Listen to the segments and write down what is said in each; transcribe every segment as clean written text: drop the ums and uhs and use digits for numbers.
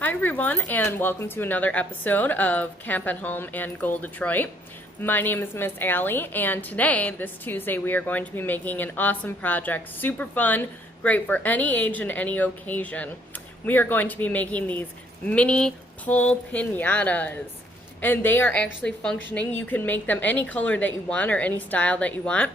Hi everyone, and welcome to another episode of Camp at Home and Goal Detroit. My name is Miss Allie, and today, this Tuesday, we are going to be making an awesome project. Super fun, great for any age and any occasion. We are going to be making these mini pole pinatas, and they are actually functioning. You can make them any color that you want or any style that you want,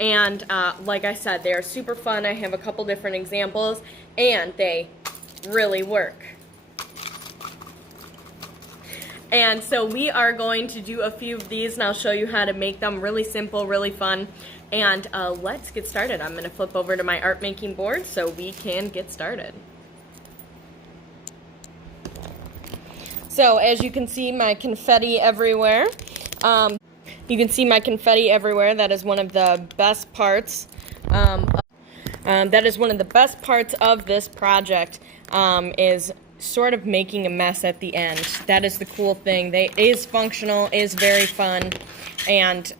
and like I said, they are super fun. I have a couple different examples, and they really work. And so we are going to do a few of these, and I'll show you how to make them. Really simple, really fun. And let's get started. I'm going to flip over to my art making board so we can get started. So as you can see, my confetti everywhere. You can see my confetti everywhere. That is one of the best parts. That is one of the best parts of this project. Is sort of making a mess at the end. That is the cool thing. It is functional, is very fun, and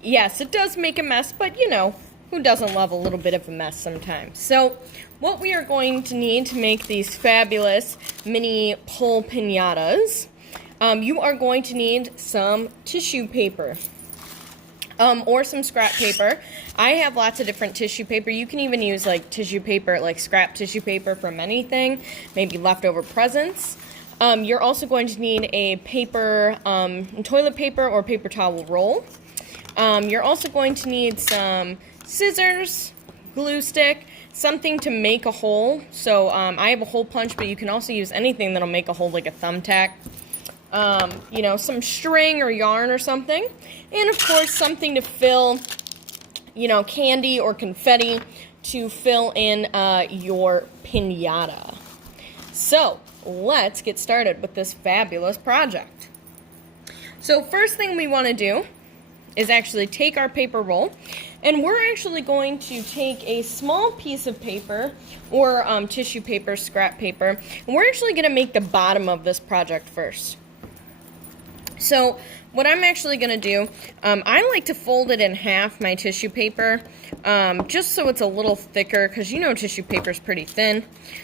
yes, it does make a mess, but you know, who doesn't love a little bit of a mess sometimes? So what we are going to need to make these fabulous mini pole pinatas, you are going to need some tissue paper. Or some scrap paper. I have lots of different tissue paper. You can even use like tissue paper, like scrap tissue paper from anything, maybe leftover presents. You're also going to need a paper, toilet paper or paper towel roll. You're also going to need some scissors, glue stick, something to make a hole. So I have a hole punch, but you can also use anything that'll make a hole, like a thumbtack. You know, some string or yarn or something, and of course something to fill, you know, candy or confetti to fill in your pinata. So let's get started with this fabulous project. So first thing we want to do is actually take our paper roll, and we're actually going to take a small piece of paper or tissue paper, scrap paper, and we're actually going to make the bottom of this project first. So what I'm actually going to do, I like to fold it in half, my tissue paper, just so it's a little thicker, because you know tissue paper is pretty thin.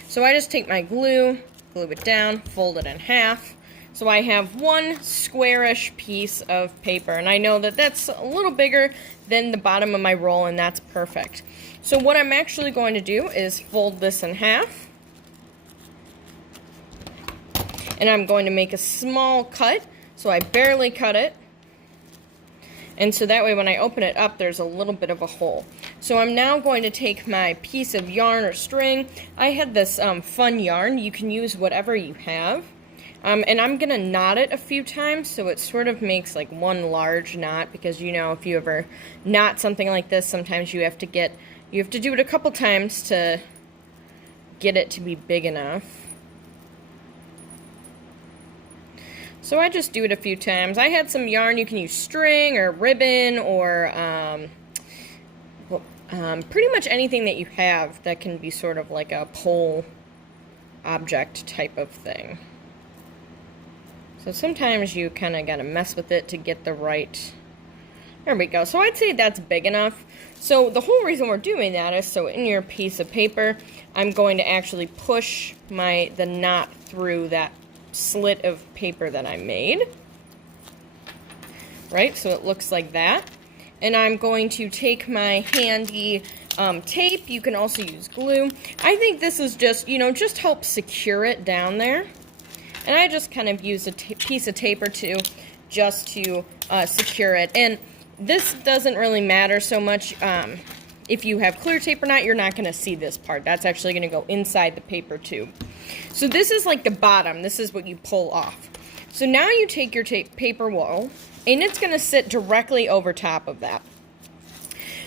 So I just take my glue it down, fold it in half. So I have one squarish piece of paper, and I know that that's a little bigger than the bottom of my roll, and that's perfect. So what I'm actually going to do is fold this in half, and I'm going to make a small cut. So I barely cut it, and so that way when I open it up, there's a little bit of a hole. So I'm now going to take my piece of yarn or string. I had this fun yarn. You can use whatever you have. And I'm going to knot it a few times so it sort of makes like one large knot, because you know, if you ever knot something like this, sometimes you have to do it a couple times to get it to be big enough. So I just do it a few times. I had some yarn. You can use string or ribbon or pretty much anything that you have that can be sort of like a pole object type of thing. So sometimes you kind of got to mess with it to get the right... There we go. So I'd say that's big enough. So the whole reason we're doing that is so in your piece of paper, I'm going to actually push the knot through that slit of paper that I made, right? So it looks like that. And I'm going to take my handy tape. You can also use glue. I think this is just, you know, just help secure it down there. And I just kind of use a piece of tape or two just to secure it. And this doesn't really matter so much. If you have clear tape or not, you're not going to see this part. That's actually going to go inside the paper tube. So this is like the bottom. This is what you pull off. So now you take your paper roll, and it's going to sit directly over top of that.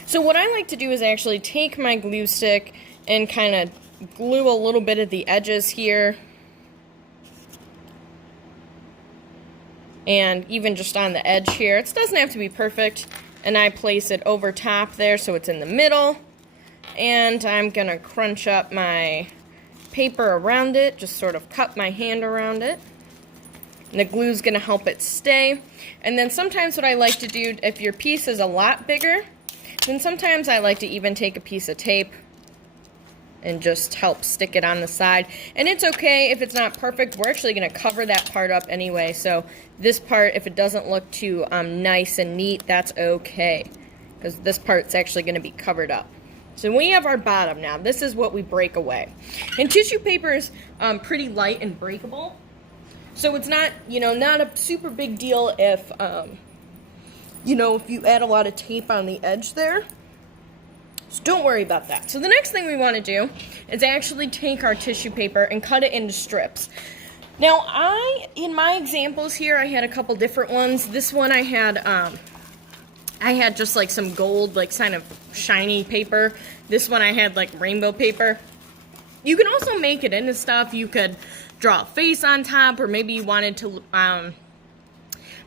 So what I like to do is actually take my glue stick and kind of glue a little bit of the edges here. And even just on the edge here. It doesn't have to be perfect. And I place it over top there so it's in the middle. And I'm going to crunch up my paper around it, just sort of cup my hand around it. And the glue's going to help it stay. And then sometimes what I like to do, if your piece is a lot bigger, then sometimes I like to even take a piece of tape and just help stick it on the side. And it's okay if it's not perfect. We're actually going to cover that part up anyway. So this part, if it doesn't look too nice and neat, that's okay. Because this part's actually going to be covered up. So we have our bottom now. This is what we break away. And tissue paper is pretty light and breakable. So it's not, not a super big deal if, if you add a lot of tape on the edge there. So don't worry about that. So the next thing we want to do is actually take our tissue paper and cut it into strips. Now, in my examples here, I had a couple different ones. This one I had just like some gold, like kind of shiny paper. This one I had like rainbow paper. You can also make it into stuff. You could draw a face on top, or maybe you wanted to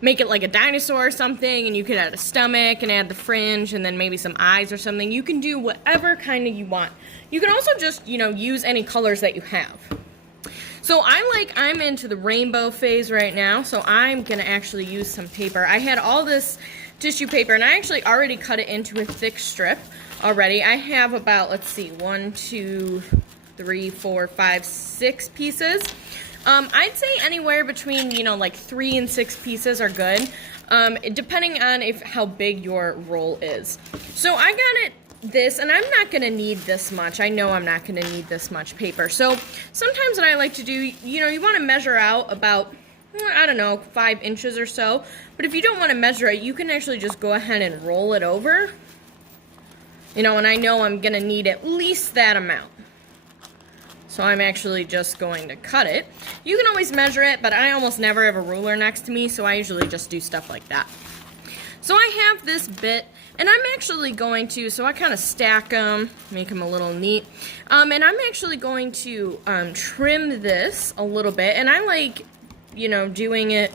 make it like a dinosaur or something, and you could add a stomach and add the fringe and then maybe some eyes or something. You can do whatever kind of you want. You can also just, use any colors that you have. So I'm into the rainbow phase right now, so I'm going to actually use some paper. I had all this tissue paper, and I actually already cut it into a thick strip already. I have about, 1, 2, 3, 4, 5, 6 pieces. I'd say anywhere between, 3 and 6 pieces are good, depending on how big your roll is. So I got this, and I'm not going to need this much. I know I'm not going to need this much paper. So sometimes what I like to do, you want to measure out about, 5 inches or so. But if you don't want to measure it, you can actually just go ahead and roll it over. And I know I'm going to need at least that amount. So I'm actually just going to cut it. You can always measure it, but I almost never have a ruler next to me, so I usually just do stuff like that. So I have this bit, and I'm actually going to, so I kind of stack them, make them a little neat. And I'm actually going to trim this a little bit, and I like, doing it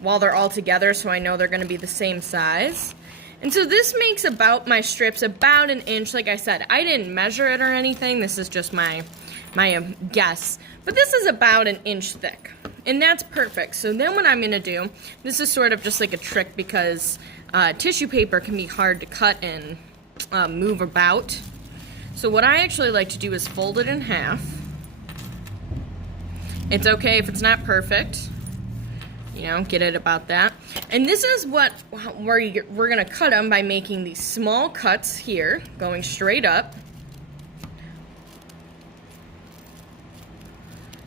while they're all together, so I know they're going to be the same size. And so this makes my strips about 1 inch. Like I said, I didn't measure it or anything. This is just my guess, but this is about 1 inch thick, and that's perfect. So then what I'm going to do, this is sort of just like a trick because tissue paper can be hard to cut and move about. So what I actually like to do is fold it in half. It's okay if it's not perfect, get it about that. And this is where we're going to cut them by making these small cuts here, going straight up.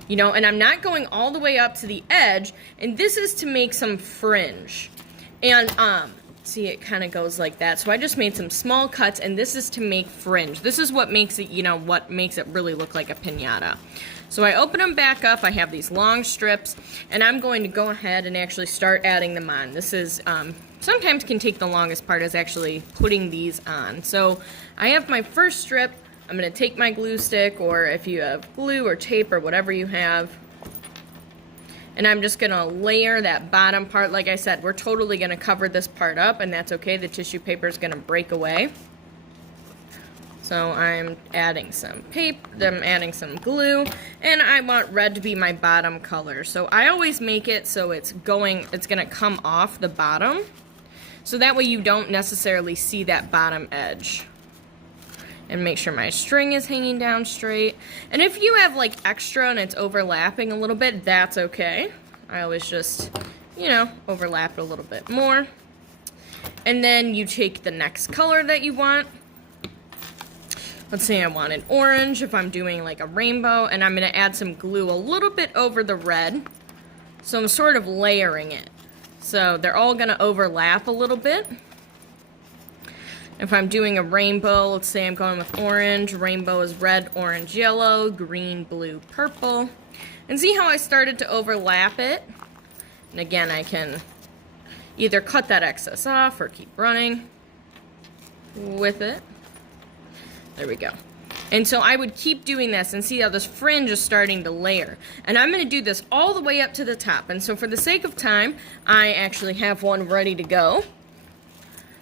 And I'm not going all the way up to the edge, and this is to make some fringe. And, see, it kind of goes like that. So I just made some small cuts, and this is to make fringe. This is what makes it, what makes it really look like a piñata. So I open them back up. I have these long strips, and I'm going to go ahead and actually start adding them on. This is, sometimes can take the longest part is actually putting these on. So I have my first strip. I'm going to take my glue stick, or if you have glue or tape or whatever you have, and I'm just going to layer that bottom part. Like I said, we're totally going to cover this part up, and that's okay. The tissue paper is going to break away. So I'm adding some paper, I'm adding some glue, and I want red to be my bottom color. So I always make it so it's going to come off the bottom, so that way you don't necessarily see that bottom edge. And make sure my string is hanging down straight. And if you have like extra and it's overlapping a little bit, that's okay. I always just, overlap it a little bit more. And then you take the next color that you want. Let's say I want an orange if I'm doing like a rainbow, and I'm going to add some glue a little bit over the red. So I'm sort of layering it. So they're all going to overlap a little bit. If I'm doing a rainbow, let's say I'm going with orange, rainbow is red, orange, yellow, green, blue, purple. And see how I started to overlap it? And again, I can either cut that excess off or keep running with it. There we go. And so I would keep doing this, and see how this fringe is starting to layer. And I'm going to do this all the way up to the top. And so for the sake of time, I actually have one ready to go.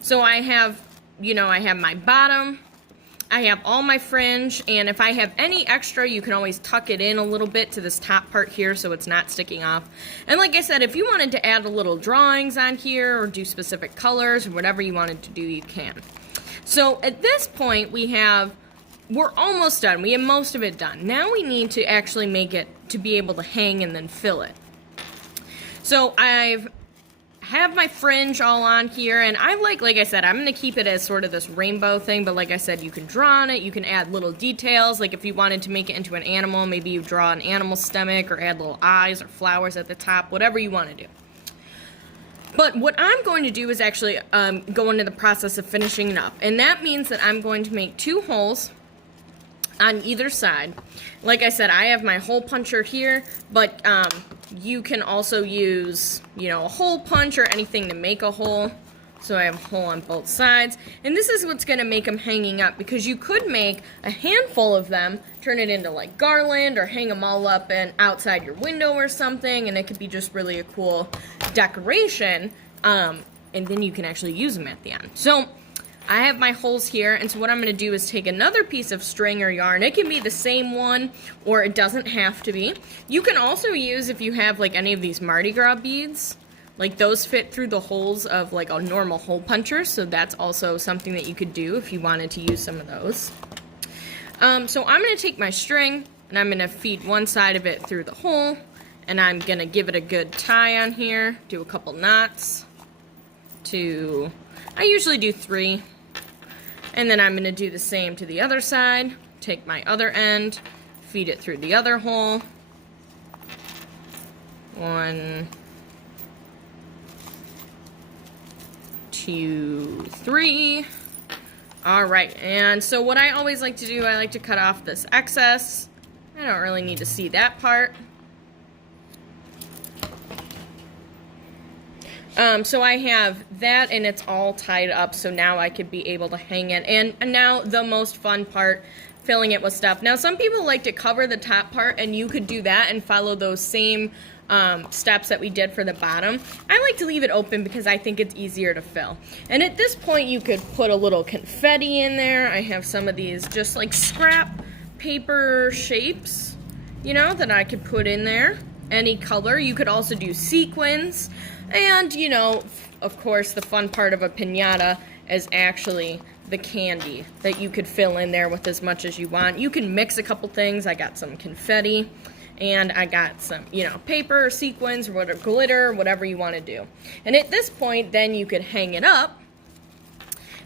So I have, I have my bottom, I have all my fringe, and if I have any extra, you can always tuck it in a little bit to this top part here so it's not sticking off. And like I said, if you wanted to add a little drawings on here or do specific colors or whatever you wanted to do, you can. So at this point, we have we're almost done. We have most of it done. Now we need to actually make it to be able to hang and then fill it. So I have my fringe all on here, and I like I said, I'm going to keep it as sort of this rainbow thing, but like I said, you can draw on it, you can add little details, like if you wanted to make it into an animal, maybe you draw an animal stomach or add little eyes or flowers at the top, whatever you want to do. But what I'm going to do is actually go into the process of finishing it up, and that means that I'm going to make 2 holes on either side. Like I said, I have my hole puncher here, but you can also use, you know, a hole punch or anything to make a hole. So I have a hole on both sides. And this is what's going to make them hanging up, because you could make a handful of them, turn it into like garland, or hang them all up and outside your window or something, and it could be just really a cool decoration. And then you can actually use them at the end. So I have my holes here, and so what I'm going to do is take another piece of string or yarn. It can be the same one, or it doesn't have to be. You can also use, if you have like any of these Mardi Gras beads, like those fit through the holes of like a normal hole puncher, so that's also something that you could do if you wanted to use some of those. So I'm going to take my string, and I'm going to feed one side of it through the hole, and I'm going to give it a good tie on here, do a couple knots, I usually do 3. And then I'm going to do the same to the other side. Take my other end, feed it through the other hole. 1, 2, 3. All right, and so what I always like to do, I like to cut off this excess. I don't really need to see that part. So I have that, and it's all tied up, so now I could be able to hang it. And now the most fun part, filling it with stuff. Now some people like to cover the top part, and you could do that and follow those same steps that we did for the bottom. I like to leave it open because I think it's easier to fill. And at this point you could put a little confetti in there. I have some of these just like scrap paper shapes, you know, that I could put in there. Any color. You could also do sequins. And, you know, of course, the fun part of a piñata is actually the candy that you could fill in there with as much as you want. You can mix a couple things. I got some confetti, and I got some, you know, paper, sequins, or whatever, glitter, whatever you want to do. And at this point, then you could hang it up,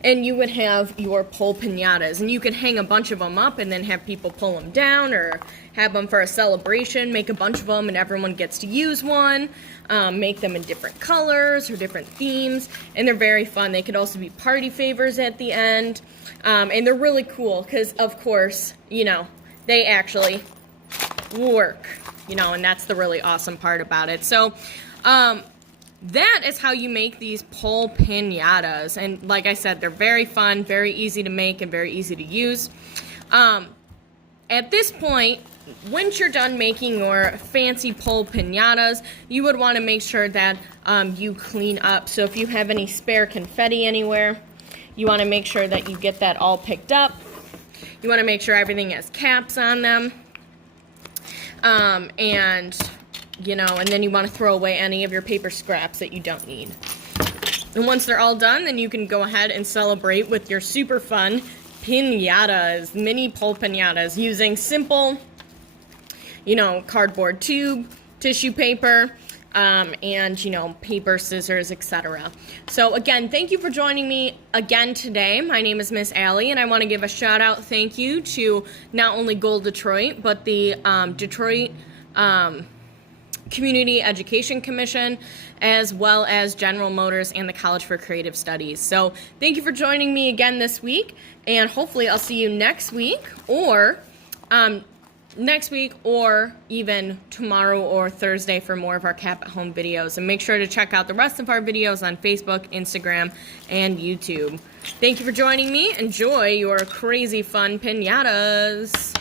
and you would have your pole piñatas. And you could hang a bunch of them up and then have people pull them down, or have them for a celebration, make a bunch of them and everyone gets to use one. Make them in different colors or different themes, and they're very fun. They could also be party favors at the end, and they're really cool because, of course, you know, they actually work, you know, and that's the really awesome part about it. So, that is how you make these pole piñatas, and like I said, they're very fun, very easy to make, and very easy to use. At this point, once you're done making your fancy pole piñatas, you would want to make sure that you clean up. So if you have any spare confetti anywhere, you want to make sure that you get that all picked up. You want to make sure everything has caps on them. And, you know, and then you want to throw away any of your paper scraps that you don't need. And once they're all done, then you can go ahead and celebrate with your super fun piñatas, mini pole piñatas, using simple, you know, cardboard tube, tissue paper, and, you know, paper, scissors, etc. So, again, thank you for joining me again today. My name is Miss Allie, and I want to give a shout-out thank you to not only Gold Detroit, but the Detroit Community Education Commission, as well as General Motors and the College for Creative Studies. So, thank you for joining me again this week, and hopefully I'll see you next week, or even tomorrow or Thursday for more of our Cap at Home videos. And make sure to check out the rest of our videos on Facebook, Instagram, and YouTube. Thank you for joining me. Enjoy your crazy fun piñatas.